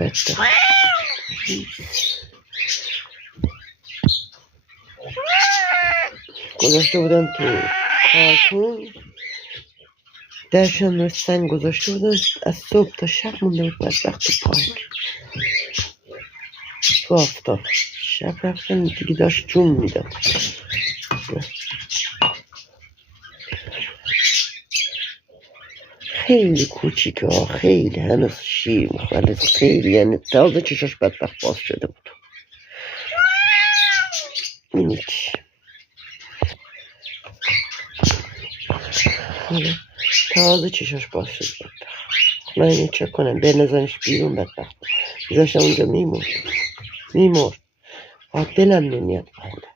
بدبخت گذاشته بودن تو کارتون، درشم رو سنگ گذاشته بودن، از صبح تا شب مونده بود بدبخت تو پارک تو آفتاب. شب رفتن دیگه داشت جون میداد. خیلی کوچیکه ها، خیلی هنوز شیر میخواد، خیلی یعنی تازه چشاش بدبخت باز شده بود. این چی تازه چشاش باز شده بدبخت. من اینو چک کنم بنزنش بیرون بدبخت، بذاشتم اونجا میمرد. دلم نمیاد خدا.